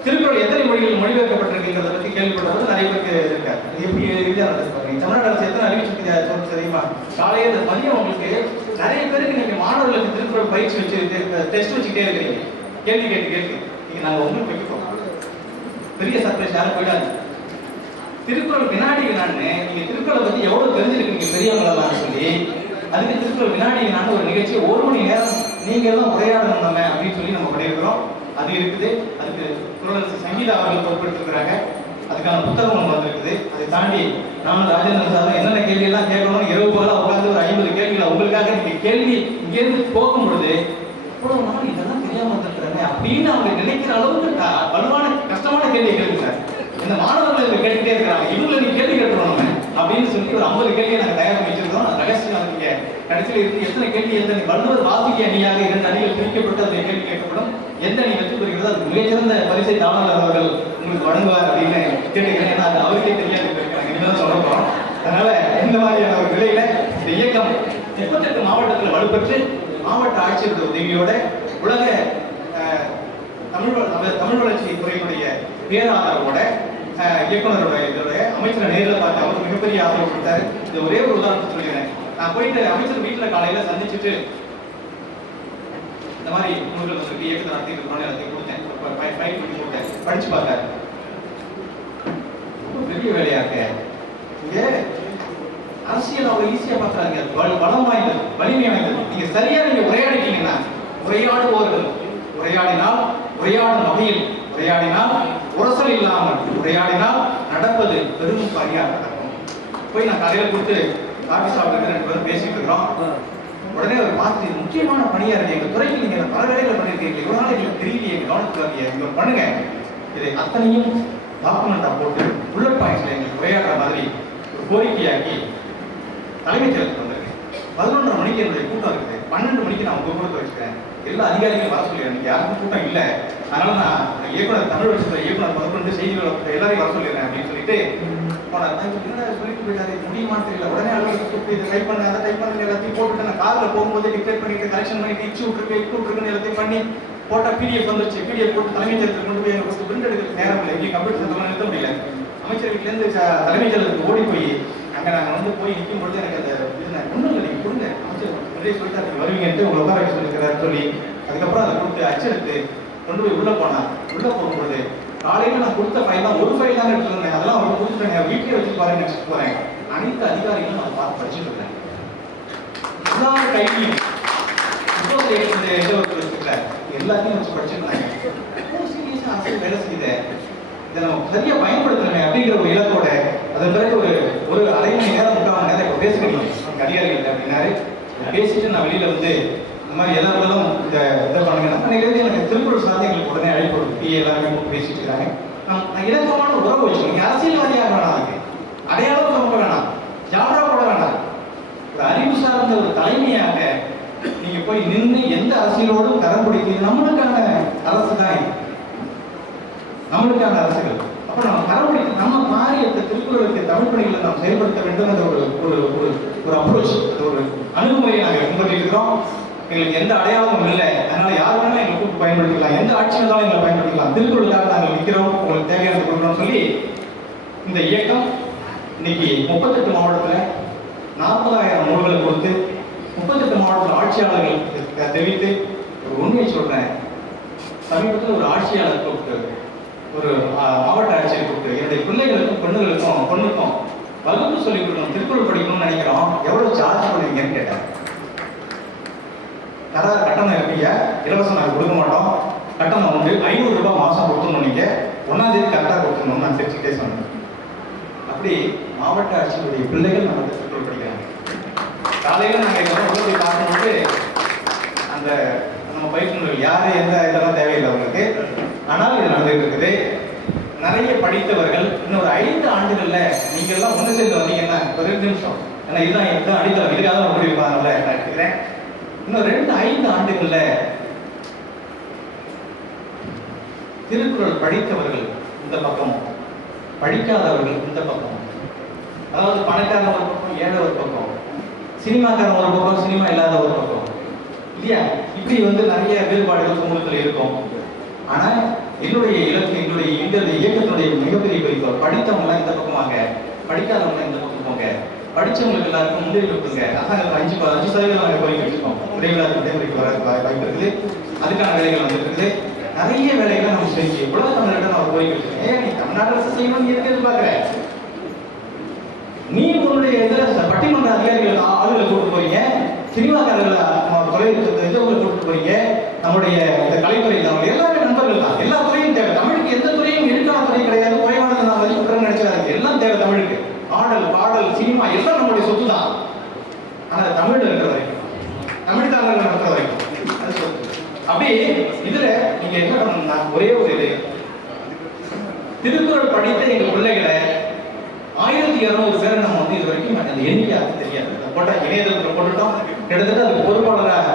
திருக்குறள் எத்தனை மொழிகள் மொழிபெயர்க்கப்பட்டிருக்குங்கிறத பற்றி கேள்விப்பட்டது நிறைய பேருக்கு இருக்காரு. எப்படி தமிழ்நாடு அரசு எத்தனை அறிவிச்சிருக்கு சொல்றது தெரியுமா? காலையில் மதியம் உங்களுக்கு நிறைய பேருக்கு நீங்க மாணவர்களுக்கு திருக்குறள் பயிற்சி வச்சு டெஸ்ட் வச்சுக்கிட்டே இருக்கிறீங்க. கேள்வி கேட்டு நீங்க நாங்கள் உங்களுக்கு வைக்கிறோம். பெரிய சர்ப்ரைஸ் யாரும் போயிடாது. திருக்குறள் வினாடி வினான்னு நீங்க திருக்குறளை பத்தி எவ்வளவு தெரிஞ்சிருக்கீங்க பெரியவங்களெல்லாம் சொல்லி அதுக்கு திருக்குறள் வினாடி வினான்னு ஒரு நிகழ்ச்சி 1 மணி நேரம் நீங்க எல்லாம் உரையாடணும் நம்ம அப்படின்னு சொல்லி நம்ம பண்ணியிருக்கிறோம். அது இருக்குது. அதுக்கு குரலரசு சங்கீதா அவர்கள் பொறுப்பெடுத்துருக்கிறாங்க. அதுக்கான புத்தகம் ஒன்று வந்திருக்குது. அதை தாண்டி நானும் ராஜேந்திரன் சார் என்னென்ன கேள்வி எல்லாம் கேட்கணும் இரவு போல உட்காந்து ஒரு 50 கேள்விகளை உங்களுக்காக நீங்க கேள்வி இங்கேருந்து போகும் பொழுது இவ்வளவு நாள் இதெல்லாம் தெரியாம இருந்திருக்கிறாங்க அப்படின்னு அவங்க நினைக்கிற அளவுக்கு வலுவான கஷ்டமான கேள்வி கேட்குங்க சார். இந்த மாணவர்கள் இவங்க கேட்டுட்டே இருக்கிறாங்க, இவங்களை நீங்க கேள்வி கேட்டுருவாங்க அப்படின்னு சொல்லி ஒரு 50 கேள்வியை நாங்கள் தயார் பண்ணி வச்சிருக்கோம். ரகசியம் நீங்க கடைசியில் இருந்து எத்தனை கேள்வி எந்த வள்ளுவர் வாசிக்க அணியாக 2 அணிகள் பிரிக்கப்பட்டு அந்த கேள்வி கேட்கப்படும். எந்த அணி வெற்றி பெறுகிறதோ அதுக்கு மிகச்சிறந்த பரிசை தாமதர் அவர்கள் உங்களுக்கு வழங்குவார் அப்படின்னு கேட்டுக்கிறேன். ஏன்னா அது அவருக்கே தெரியாது இருக்கிறாங்க சொல்லப்போம். அதனால இந்த மாதிரியான ஒரு நிலையில இந்த இயக்கம் 38 மாவட்டத்தில் வலுப்பெற்று மாவட்ட ஆட்சியருடைய உதவியோட உலக தமிழ் வளர்ச்சி துறையினுடைய பேராதரவோட இயக்குனருடைய அமைச்சரை நேரில் பார்த்து அவருக்கு மிகப்பெரிய ஆதரவு கொடுத்தாரு. இந்த ஒரே ஒரு உதாரணத்தை சொல்லிடுறேன். நான் போயிட்டு அமைச்சர் வீட்டில் காலையில சந்திச்சுட்டு இந்த மாதிரி நூல்கள் வந்து இயக்கத்தை நடத்திட்டு இருக்கோம் எல்லாத்தையும் கொடுத்தேன். ஃபைல் பண்ணி கொடுத்தேன். படிச்சு பார்த்தாரு. பெரிய வேலையா இருக்கு. இங்க அரசியல் அவ்வளவு ஈஸியா பார்க்கறாங்க. பலம் வாய்ந்தது, வலிமை வாய்ந்தது. நீங்க சரியா நீங்க உரையாடிட்டீங்கன்னா உரையாடுவோர்கள் உரையாடினால் உரையாடும் வகையில் உரையாடினால் உரசல் இல்லாமல் உரையாடினால் நடப்பது பெரும் பணியாக நடக்கும். போய் நான் காலையில கொடுத்து காஃபி சாப்பிட்டு 2 பேரும் பேசிட்டு இருக்கிறோம். உடனே ஒரு பார்த்து முக்கியமான பணியா இருக்கு, எங்க துறைக்கு நீங்க பல வேலைகளை பண்ணிருக்கீங்க, இவ்வளவு நாள் எங்களுக்கு தெரியலையே, எங்க கவனத்துக்கு வரலையே, இங்க பண்ணுங்க. இதை அத்தனையும் டாக்குமெண்டா போட்டு புல்லட் பாயிண்ட்ஸ்ல எங்களுக்கு உரையாடுற மாதிரி ஒரு கோரிக்கையாக்கி தலைமைச் செயலகத்துக்கு வந்திருக்கேன். 11:30 மணிக்கு என்னுடைய கூட்டம் இருக்குது. 12 மணிக்கு நான் உங்க கூட்டத்தை வச்சுக்கிறேன். எல்லா அதிகாரிகளும் வர சொல்லிடுறேன். யாருக்கும் கூட்டம் இல்லை, அதனால நான் இயக்குனர் தமிழ் வளர்ச்சி இயக்குனர் முதற்கொண்டு செய்திகள் எல்லாரையும் வர சொல்லிடுறேன் அப்படின்னு சொல்லிட்டு சொல்லிட்டு போயிட்டாரு. முடியுமான்னு தெரியல. உடனே அலுவலகத்துக்கு இதை டைப் பண்ண அதை டைப் பண்ண எல்லாத்தையும் போட்டுட்டு நான் காரில் போகும்போது டிக்ளேர் பண்ணிட்டு கரெக்ஷன் பண்ணிட்டு இச்சு விட்டுருக்குன்னு எல்லாத்தையும் பண்ணி போட்டால் பிடிஎஃப் வந்துருச்சு. பிடிஎஃப் போட்டு தலைமைச் செயலகத்துக்கு கொண்டு போய் எனக்கு பிரிண்ட் எடுக்க நேரம் இல்லை. இங்கே கம்ப்யூட்டர் சென்டர்லாம் நிறுத்த முடியல. அமைச்சர் வீட்டிலேருந்து தலைமைச் செயலகத்துக்கு ஓடி போய் அங்கே நாங்கள் போய் நிற்கும் பொழுது எனக்கு அந்த ஒன்றும் இல்லை, நீங்கள் கொடுங்க அமைச்சர் நிறைய சொல்லிட்டு நீங்கள் வருவீங்கன்ட்டு உங்களை உட்கார வைக்க சொல்லியிருக்கிறாரு சொல்லி அதுக்கப்புறம் அதை கொடுத்து அச்செடுத்து கொண்டு போய் உள்ளே போனார். உள்ளே போகும்போது காலையில் நான் கொடுத்த ஃபைல் தான் ஒரு ஃபைல் தான் எடுத்துருந்தேன். அதெல்லாம் அவங்க கொடுத்துட்டேன், வீட்டிலே வச்சு பாருங்க நினச்சிட்டு போகிறேன். அனைத்து அதிகாரிகளும் நான் பார்த்து படிச்சுட்டு இருக்கேன். எல்லா கையிலையும் எல்லாத்தையும் வச்சு படிச்சுருந்தாங்க. சீரியஸாக அரசு வேலை செய்யுது, இதை நம்ம சரியா பயன்படுத்தணுமே அப்படிங்கிற ஒரு இலக்கோட அதன் பிறகு ஒரு 1/2 மணி நேரம் 3/4 மணி நேரம் இப்போ பேசுகிறீங்க அதிகாரிகள் அப்படின்னாரு. பேசிட்டு நான் வெளியில வந்து இந்த மாதிரி எல்லாரும் இதை பண்ணுங்க. அன்னைக்கு எனக்கு திருக்குறள் சார்ந்து எங்களுக்கு உடனே அழைப்பு பிஏ எல்லாருமே பேசிட்டு இருக்காங்க. நான் இலக்கமான உறவு வச்சுக்கணும். அரசியல்வாதியாக வேணாம், அதுக்கு அடையாளம் ரொம்ப வேணாம், ஜாடா கூட வேணாம். ஒரு அறிவு சார்ந்த ஒரு தலைமையாக நீங்க போய் நின்று எந்த அரசியலோடும் கரம் பிடிக்கிறது நம்மளுக்கான அரசு தான், நம்மளுக்கான அரசுகள். அப்ப நம்ம கடைபிடிக்க நம்ம மாறியத்தை திருக்குறளுக்கு தமிழ் பணிகளை நாம் செயல்படுத்த வேண்டும் என்ற ஒரு ஒரு ஒரு அப்ரோச், ஒரு அணுகுமுறையை நாங்கள் பின்பற்றிருக்கிறோம். எங்களுக்கு எந்த அடையாளமும் இல்லை, அதனால யார் வேணாலும் எங்களை கூப்பிட்டு பயன்படுத்திக்கலாம், எந்த ஆட்சி இருந்தாலும் எங்களை பயன்படுத்திக்கலாம், திருக்குறளுக்காக நாங்கள் நிற்கிறோம், உங்களுக்கு தேவையானது கொடுக்கணும்னு சொல்லி இந்த இயக்கம் இன்னைக்கு 38 மாவட்டத்தில் 40,000 நூல்களை கொடுத்து 38 மாவட்டத்தில் ஆட்சியாளர்கள் தெரிவித்து ஒரு உண்மையை சொல்றேன். சமீபத்தில் ஒரு ஆட்சியாளர் கூப்பிட்டு, ஒரு மாவட்ட ஆட்சியர் கூப்பிட்டு, என்னுடைய பிள்ளைகளுக்கும் பொண்ணுக்கும் வகுப்பு சொல்லிக் கொடுக்கணும், திருக்குறள் படிக்கணும்னு நினைக்கிறோம், எவ்வளவு சார்ஜ் பண்ணுவீங்கன்னு கேட்டேன். கட்டணம் இருப்பீங்க, இலவசம் நாங்கள் கொடுக்க மாட்டோம், கட்டணம் உண்டு, 500 ரூபாய் மாசம் கொடுத்துடணும், நீங்க 1ஆம் தேதி கரெக்டாக கொடுத்துடணும் நான் சிரிச்சுட்டே சொன்னேன். அப்படி மாவட்ட ஆட்சியருடைய பிள்ளைகள் நம்ம திருக்குறள் படிக்கிறாங்க. காலையில் நாங்கள் இதெல்லாம் பார்க்கும்போது அந்த நம்ம பயிற்றுநர்கள் யாரு எந்த இதெல்லாம் தேவையில்லை அவங்களுக்கு, ஆனால் இது நடந்துட்டு இருக்குது. நிறைய படித்தவர்கள் இன்னொரு 5 ஆண்டுகள்ல நீங்க எல்லாம் ஒன்று சேர்ந்து வந்தீங்கன்னா, ஒரு 2 நிமிஷம், ஏன்னா இதுதான் அடித்தளம், இதுக்காக தான் முடிவு இருப்பாங்கல்ல நான் எடுத்துக்கிறேன். இன்னும் 2-5 ஆண்டுகள்ல திருக்குறள் படித்தவர்கள் இந்த பக்கம், படிக்காதவர்கள் இந்த பக்கம், அதாவது பணக்காரன் ஒரு பக்கம், ஏழை ஒரு பக்கம், சினிமாக்காரன் ஒரு பக்கம், சினிமா இல்லாத ஒரு பக்கம், இல்லையா? இப்படி நிறைய வேறுபாடுகள் சமூகத்தில் இருக்கும். ஆனா என்னுடைய இலக்கு, என்னுடைய இந்த இயக்கத்தினுடைய மிகப்பெரிய குறிக்கோள், படித்தவங்க இந்த பக்கமாக, படிக்காதவங்க இந்த பக்கம் போங்க, படிச்சவங்களுக்கு எல்லாருக்கும் முன்னுரிமை கொடுங்க. அரசாங்கத்தில் 5% நாங்கள் கோரிக்கை வச்சிருக்கோம். விரைவில் நடைமுறைக்கு வர வாய்ப்பு இருக்குது. அதுக்கான வேலைகள் வந்துட்டு இருக்குது. நிறைய வேலைகளை நம்ம செஞ்சு உலக தமிழர்கள் நான் கோரிக்கை வச்சிருக்கேன். நீ தமிழ்நாடு அரசு செய்யணும்னு எதுக்கு எதிர்பார்க்கிறேன்? நீ உன்னுடைய இதில் பட்டிமன்ற அதிகாரிகள் ஆளுகளை கூப்பிட்டு போறீங்க, சினிமாக்காரர்களை இதுவங்களை கூப்பிட்டு போறீங்க, நம்முடைய இந்த கலைத்துறையில் அவங்க எல்லாருமே நண்பர்கள் தான். எல்லா துறையும் தேவை. தமிழுக்கு எந்த துறையும் இருக்கான துறை கிடையாது, குறைவானது நான் மதிப்புறேன்னு நினைச்சாரு. எல்லாம் தேவை தமிழுக்கு. ஆடல், பாடல், சினிமா எல்லாம் நம்முடைய சொத்து தான். ஆனா தமிழ் இருக்கிற வரைக்கும், தமிழ்காரர்கள் நடத்துற வரைக்கும் அது சொத்து. அப்படி இதுல நீங்க என்ன பண்ணணும்னா, ஒரே ஒரு இது, திருக்குறள் படித்த எங்க பிள்ளைகளை 1200 பேரை நம்ம இது வரைக்கும் அந்த எண்ணிக்கை அது தெரியாது. போட்ட இணையதளத்தில் போட்டுட்டோம். கிட்டத்தட்ட அதுக்கு பொறுப்பாளராக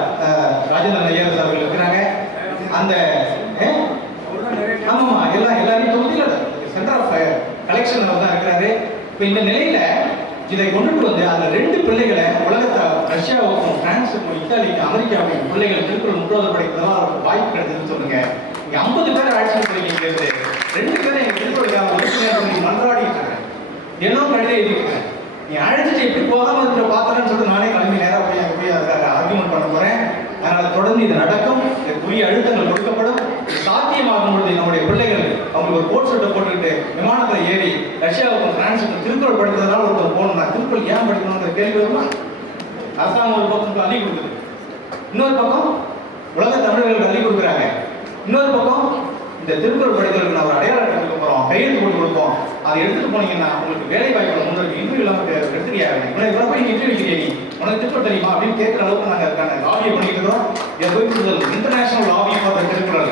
ராஜேந்திரன் ஐயா அவர்கள் இருக்கிறாங்க. அந்த ஆமாமா எல்லாரையும் தொகுதியில் சென்டர் ஆஃப் கலெக்ஷன் தான் இருக்கிறாரு. இப்போ இந்த நிலையில இதை கொண்டுட்டு வந்து அந்த 2 பிள்ளைகளை உலகத்தை ரஷ்யாவுக்கும், பிரான்ஸுக்கும், இத்தாலிக்கும், அமெரிக்காவுக்கும் பிள்ளைகளை திருக்குறள் முற்றோதல் படிக்கிறதெல்லாம் அவருக்கு வாய்ப்பு கிடைச்சதுன்னு சொல்லுங்க. இங்க 50 பேர் ஆட்சி பண்ணிக்கிறது, 2 பேரும் எங்க திருக்குறளுக்காக மன்றாடிட்டு இருக்கேன். தினம் கடிதம் எழுதிருக்கேன். நீ அழைச்சிட்டு எப்படி போகாம இருக்கிற பாத்திரன்னு சொல்லிட்டு நானே கிளம்பி நேராக போய் அங்கே போய் அதுக்காக ஆர்கியூமெண்ட் பண்ண போறேன். அதனால தொடர்ந்து இது நடக்கும். உரிய அழுத்தங்கள் கொடுக்கப்படும். சாத்தியமாகும் பொழுது நம்முடைய பிள்ளைகள் அவங்களுக்கு ஒரு கோட் ஷர்ட்டை போட்டுக்கிட்டு விமானத்தில் ஏறி ரஷ்யாவுக்கும், பிரான்ஸுக்கும் திருக்குறள் படிக்கிறதுனால ஒருத்தர் போகணும்னா திருக்குறள் ஏன் படிக்கணுங்கிற கேள்வி வருமா? அரசாங்கம் ஒரு பக்கம் அள்ளி கொடுக்குது, இன்னொரு பக்கம் உலக தமிழர்களுக்கு அள்ளி கொடுக்குறாங்க, இன்னொரு பக்கம் இந்த திருக்குறள் படிக்கிறதுக்கு நான் ஒரு அடையாளம் எடுத்துக்க போறோம், கையெழுத்து போட்டு கொடுப்போம். அதை எடுத்துட்டு போனீங்கன்னா உங்களுக்கு வேலை வாய்ப்பு முன்னாடி இன்டர்வியூ இல்லாமல் எடுத்துறியா? இவ்வளோ போய் நீ இன்டர்வியூ வைக்கிறீ, நீ உனக்கு திருக்குறள் தெரியுமா அப்படின்னு கேட்குற அளவுக்கு நாங்கள் அதுக்கான லாபியை பண்ணிட்டு இருக்கிறோம். International lobby for Thirukkural.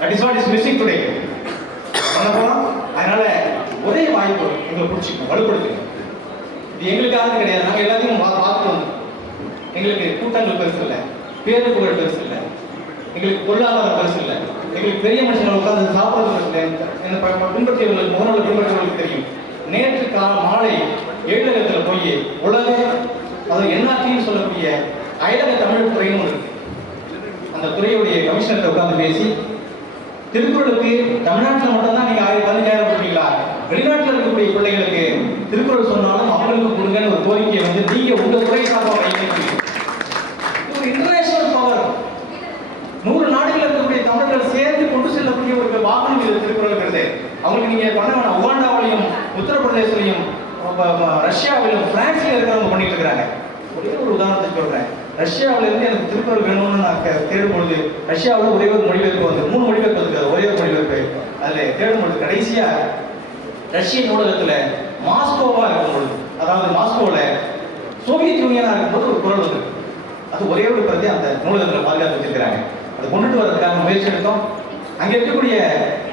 That is what is missing today. பண்ண போறோம். அதனால ஒரே வாய்ப்பு எங்களை பிடிச்சிக்கணும், வலுப்படுத்துங்க. இது எங்களுக்காக கிடையாது, நாங்கள் எல்லாத்தையும் பார்த்துட்டு வந்தோம். எங்களுக்கு கூட்டங்கள் பெருசு இல்லை, பேரு புகழ் பெருசு இல்லை, எங்களுக்கு பொருளாதாரம் பெருசு இல்லை, எங்களுக்கு பெரிய மனுஷங்களை உட்கார்ந்து சாப்பிட்றது பெருசு இல்லை. பின்பற்றியவர்களுக்கு, முகநூல் பின்பற்றியவர்களுக்கு தெரியும். நேற்று மாலை ஏழகத்தில் போய் உலக, அது என்ஆர்டின்னு சொல்லக்கூடிய அயலக தமிழ் துறைன்னு ஒன்று இருக்கு. அந்த துறையுடைய கமிஷனர்கிட்ட உட்கார்ந்து பேசி, திருக்குறளுக்கு தமிழ்நாட்டில் மட்டும்தான் நீங்க 15,000 கொடுப்பீங்களா, வெளிநாட்டில் இருக்கக்கூடிய பிள்ளைகளுக்கு திருக்குறள் சொன்னாலும் அவங்களுக்கு கொடுங்கன்னு ஒரு கோரிக்கையை நீங்க உங்க துறை சார்பாக இன்டர்நேஷனல் பவர் 100 நாடுகள் இருக்கக்கூடிய தமிழர்கள் சேர்ந்து கொண்டு செல்லக்கூடிய ஒரு வாகனம் இது திருக்குறள் இருக்கிறது. அவங்களுக்கு நீங்க பண்ண வேணாம். உகாண்டாவிலையும், உத்தரப்பிரதேசிலையும், ரஷ்யாவிலும், பிரான்ஸ்லயும் இருக்கிறவங்க பண்ணிட்டு இருக்கிறாங்க. ஒரே ஒரு உதாரணத்தை சொல்றேன். ரஷ்யாவில இருந்து எனக்கு திருக்குறள் வேணும்னு நான் தேடும்பொழுது, ரஷ்யாவில் ஒரே ஒரு மொழிபெயர்ப்பு வந்து 3 மொழிபெயர்ப்பு இருக்காது, ஒரே ஒரு மொழிபெயர்ப்பு. அதுல தேடும்பொழுது கடைசியா ரஷ்ய நூலகத்துல மாஸ்கோவா இருக்கும்பொழுது, அதாவது மாஸ்கோல சோவியத் யூனியனா இருக்கும்போது ஒரு குறள் வந்து, அது ஒரே ஒரு பிரதி அந்த நூலகத்துல பாதுகாத்து வச்சிருக்கிறாங்க. அதை கொண்டுட்டு வரதுக்காக முயற்சி எடுத்தோம். அங்க இருக்கக்கூடிய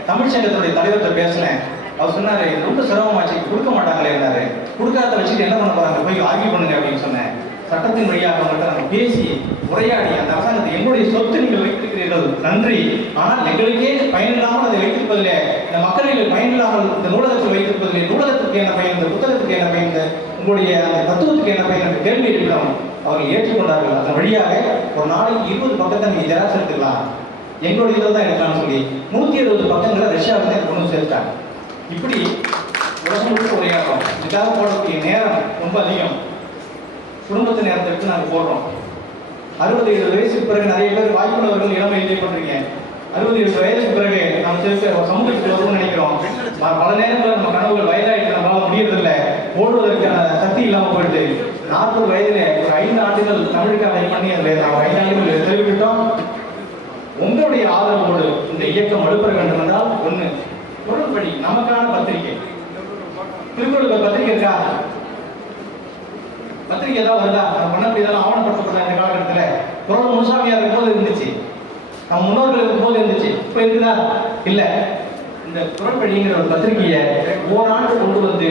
தமிழ்ச்சங்கத்தினுடைய தலைவர்கிட்ட பேசினேன். அவர் சொன்னாரு, இது ரொம்ப சிரமமாச்சு, கொடுக்க மாட்டாங்களே என்னாரு. கொடுக்காத வச்சுட்டு என்ன பண்ண போறாங்க, போய் ஆர்கியூ பண்ணுங்க அப்படின்னு சொன்னேன். சட்டத்தின் வழியாக அவங்கள்ட்ட நாங்கள் பேசி உரையாடி அந்த அரசாங்கத்தை என்னுடைய சொத்து நீங்கள் வைத்திருக்கிறீர்கள் நன்றி, ஆனால் எங்களுக்கே பயனில்லாமல் அதை வைத்திருப்பதில் இந்த மக்களை பயனில்லாமல் இந்த நூலகத்தில் வைத்திருப்பதில்லை, நூலகத்துக்கு என்ன பயன், இந்த புத்தகத்துக்கு என்ன பயன், உங்களுடைய அந்த தத்துவத்துக்கு என்ன பயன் என்று கேள்வி எழுப்பினோம். அவர்கள் ஏற்றுக்கொண்டார்கள். அதன் வழியாக ஒரு நாளைக்கு 20 பக்கத்தை நீங்கள் ஜெராக்ஸ் எடுத்துக்கலாம், எங்களுடைய இதில் தான் எடுக்கலாம்னு சொல்லி 170 பக்கங்களை ரஷ்யாவிலே கொண்டு சேர்த்தாங்க. இப்படி உலகம் முழுக்க உரையாடுறோம். இதுக்காக போடக்கூடிய நேரம் ரொம்ப அதிகம். குடும்பத்து நேரத்தை எடுத்து நாங்கள் போடுறோம். 60-70 வயசுக்கு பிறகு நிறைய பேர் வாய்ப்புள்ளவர்கள் இளமை என்ஜாய் பண்ணுறீங்க. 60-70 வயதுக்கு பிறகு நம்ம சேர்த்து சமூகத்துக்கு வருவோம்னு நினைக்கிறோம். பல நேரங்களில் நம்ம கனவுகள் வயதாகிட்டு நம்மளால முடியறதில்லை, ஓடுவதற்கான சக்தி இல்லாமல் போயிட்டு 40 வயதில் ஒரு 5 ஆண்டுகள் தமிழுக்காக பண்ணி அதில் நாம் 5 ஆண்டுகள் தெரிவிக்கிட்டோம். உங்களுடைய ஆதரவோடு இந்த இயக்கம் வலுப்பெற வேண்டும் என்றால் ஒன்று, பொருள்படி நமக்கான பத்திரிகை. திருக்குறளுக்கு பத்திரிகை இருக்கா? பத்திரிகை ஏதாவது வருதா? நம்ம பண்ணக்கூடியதெல்லாம் ஆவணப்படுத்தப்பட்ட இந்த காலகட்டத்தில் குரல் முனுசாமியார் இருக்கும்போது இருந்துச்சு, நம்ம முன்னோர்கள் இருக்கும்போது இருந்துச்சு, இப்போ இருக்குதா? இல்லை. இந்த குரல்படிங்கிற ஒரு பத்திரிகையை ஓராண்டு கொண்டு வந்து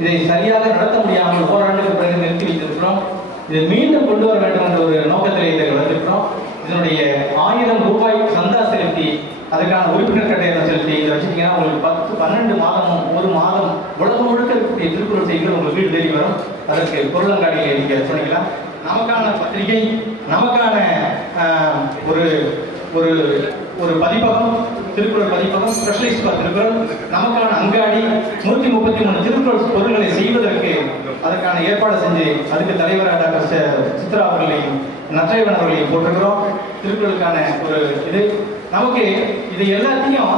இதை சரியாக நடத்த முடியாமல் ஓராண்டுக்கு பிறகு நிறுத்தி வைத்திருக்கிறோம். இதை மீண்டும் கொண்டு வர வேண்டும் என்ற ஒரு நோக்கத்தில் இதை வந்திருக்கிறோம். இதனுடைய 1000 ரூபாய் சந்தா செலுத்தி அதுக்கான உறுப்பினர் கட்டணம் செலுத்தி இதை வச்சுட்டீங்கன்னா உங்களுக்கு 10-12 மாதமும் ஒரு மாதம் உலகம் முழுக்க இருக்கக்கூடிய திருக்குறள் செய்திகள் உங்களுக்கு வீடு தேடி வரும். அதற்கு பொருளங்காடியை நீங்கள் பண்ணிக்கலாம். நமக்கான பத்திரிகை, நமக்கான ஒரு ஒரு ஒரு பதிப்பகம், திருக்குறள் பதிப்பகம், ஸ்பெஷலிஸ்ட் ஃபார் திருக்குறள், நமக்கான அங்காடி, 133 திருக்குறள் பொருட்களை செய்வதற்கு அதற்கான ஏற்பாடு செஞ்சு அதுக்கு தலைவராக டாக்டர் சித்ரா அவர்களையும் நற்றைவன் அவர்களையும் போட்டிருக்கிறோம். திருக்குறளுக்கான ஒரு இது நமக்கு இது எல்லாத்தையும்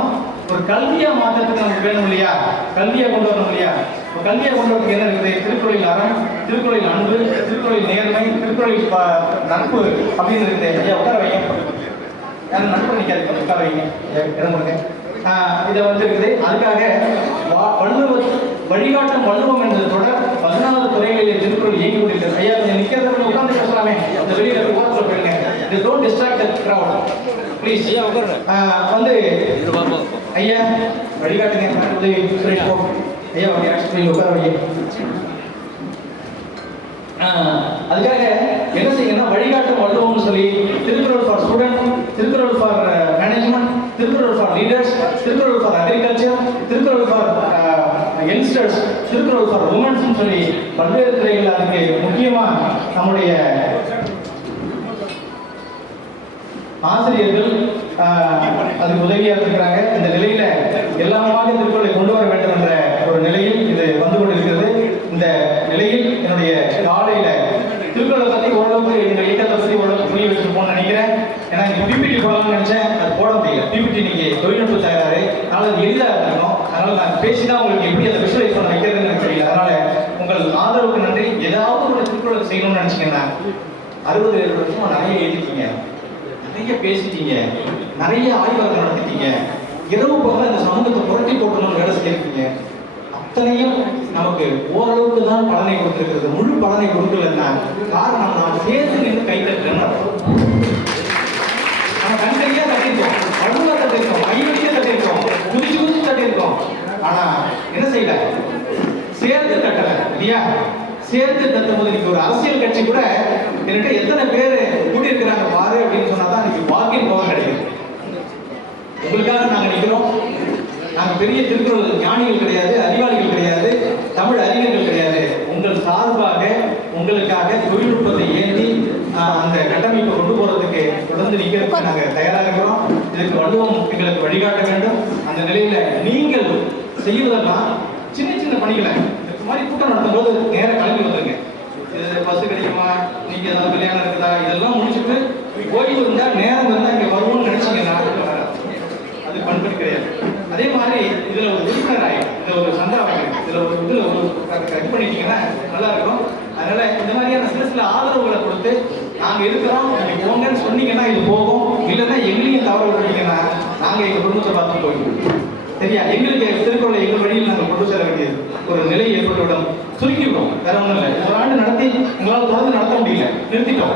ஒரு கல்வியா மாற்றத்துக்கு நமக்கு வேணும் இல்லையா? கல்வியா கொண்டு வரணும் இல்லையா? இப்போ கல்வியா கொண்டு வரதுக்கு என்ன இருக்குது? திருக்குறளில் அறம், திருக்குறளில் அன்பு, திருக்குறளில் நேர்மை, திருக்குறளில் நட்பு அப்படின்னு இருக்குது. ஐயா உட்கார வைங்க, யாரும் நட்பு நிற்காது, உட்கார வைங்க, இடம் கொடுங்க. இதை வந்துருக்குது. அதுக்காக வழிகாட்டும் வள்ளுவம் என்ற தொடர் 14 துறைகளிலே திருக்குறள் இயங்கி கொண்டிருக்கிறது. ஐயா கொஞ்சம் நிற்கிறத உட்கார்ந்து பேசலாமே, இந்த வெளியில ஓரத்தில் போயிருங்க. Don't distract the crowd please. ஐயா உட்காருங்க. வந்து ஐயா வழிகாட்டுங்க, உதவி சுரேஷ் போ. ஐயா உட்கார வைங்க. அதுக்காக என்ன செய்யணும்னா வழிகாட்டும் வள்ளுவம்னு சொல்லி Thirukkural for student, Thirukkural for management, Thirukkural for leaders, Thirukkural for agriculture, Thirukkural for youngsters, Thirukkural for women's சொல்லி பல்வேறு துறைகள். அதுக்கு முக்கியமாக நம்முடைய ஆசிரியர்கள் அதுக்கு உதவியாக இருக்கிறாங்க. இந்த நிலையில எல்லாமாக திருக்குறளை கொண்டு வர வேண்டும் என்ற ஒரு நிலையில் இது வந்து கொண்டிருக்கிறது. இந்த நிலையில் என்னுடைய காலையில திருக்குறளை பற்றி ஓரளவுக்கு எங்கள் இயக்கத்தை பற்றி ஓரளவுக்கு புரிய வச்சுட்டு போகணும்னு நினைக்கிறேன். ஏன்னா இங்கே பிபிடி போடலாம்னு நினைச்சேன், அது போட முடியல. பிபிடி நீங்கள் தொழில்நுட்ப தயாராரு, அதனால் அது எளிதாக இருக்கணும். அதனால் நான் பேசிதான் உங்களுக்கு எப்படி அதை விஷுவலைஸ் பண்ண வைக்கிறதுன்னு எனக்கு தெரியல. அதனால உங்கள் ஆதரவுக்கு நன்றி. ஏதாவது ஒரு திருக்குறளை செய்யணும்னு நினைச்சீங்கன்னா 60-70 வருஷமா நிறைய எழுதிட்டீங்க, நிறைய பேசிட்டீங்க, நிறைய ஆய்வகம் நடத்திட்டீங்க, இரவு பக்கம் இந்த சமூகத்தை புரட்டி போட்டணும்னு வேலை செஞ்சிருக்கீங்க. அத்தனையும் நமக்கு ஓரளவுக்கு தான் பலனை கொடுத்திருக்கிறது, முழு பலனை கொடுக்கலன்னா காரணம் நாம் சேர்த்து நின்று கைத்தட்டணும். நம்ம கண்கையா தட்டிருக்கோம், வலுவா தட்டிருக்கோம், கைவெளியே தட்டிருக்கோம், குதிச்சு குதிச்சு தட்டிருக்கோம். ஆனா என்ன செய்யல? சேர்த்து தட்டல இல்லையா? சேர்த்து தட்டும் போது இன்னைக்கு ஒரு அரசியல் கட்சி கூட என்கிட்ட எத்தனை பேர் கூட்டி இருக்கிறாங்க பாரு அப்படின்னு சொன்னாதான் இன்னைக்கு வாக்கின் பவர் கிடைக்குது. உங்களுக்காக நாங்க நிற்கிறோம். நாங்க பெரிய திருக்குறள் ஞானிகள் கிடையாது, அறிவாளிகள் கிடையாது, தமிழ் அறிஞர்கள் கிடையாது. உங்கள் சார்பாக உங்களுக்காக தொழில்நுட்பத்தை ஏந்தி அந்த கட்டமைப்பை கொண்டு போறதுக்கு தொடர்ந்து நிற்கிறதுக்கு நாங்கள் தயாராக இருக்கிறோம். இதுக்கு வள்ளுவம் எங்களுக்கு வழிகாட்ட வேண்டும். அந்த நிலையில நீங்கள் செய்வதெல்லாம் சின்ன சின்ன பணிகளை இந்த மாதிரி கூட்டம் நடத்தும் போது நேரம் கிளம்பி வந்துருங்க. பஸ் கிடைக்குமா, நீங்க ஏதாவது கல்யாணம் இருக்குதா, இதெல்லாம் முடிச்சுட்டு ஓய்வு இருந்தா நேரம் இருந்தா இங்க வருவோம்னு நினைச்சீங்கன்னா அது பண்பு கிடையாது. அதே மாதிரி இதுல ஒரு உறுப்பினர் ஆகிடும், இதுல ஒரு சந்தா வைக்கணும், இதுல ஒரு இதுல ஒரு இது பண்ணிட்டீங்கன்னா நல்லா இருக்கும். அதனால இந்த மாதிரியான சில ஆதரவுகளை கொடுத்து நாங்க இருக்கிறோம், நீங்க போங்கன்னு சொன்னீங்கன்னா இது போகும். இல்லைன்னா எங்களையும் தவற விட்டீங்கன்னா நாங்க எங்க குடும்பத்தை பார்த்து போயிடுவோம். சரியா? எங்களுக்கு திருக்குறளை எங்கள் வழியில் நாங்கள் கொண்டு செல்ல வேண்டியது ஒரு நிலை ஏற்பட்டுவிடும். சுருக்கிவிடும், வேற ஒன்றும் இல்லை. ஒரு ஆண்டு நடத்தி உங்களால் தொடர்ந்து நடத்த முடியல, நிறுத்திட்டோம்.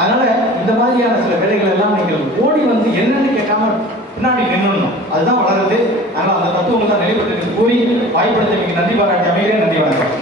அதனால இந்த மாதிரியான சில வேலைகள் எல்லாம் நீங்கள் ஓடி வந்து என்னன்னு கேட்காம பின்னாடி நின்றுடணும். அதுதான் வளருது. அதனால அந்த தத்துவங்கள் தான் நிலைப்பட்டு கூறி வாய்ப்படுத்த நன்றி பாராட்டி அமைகிறேன். நன்றி, வணக்கம்.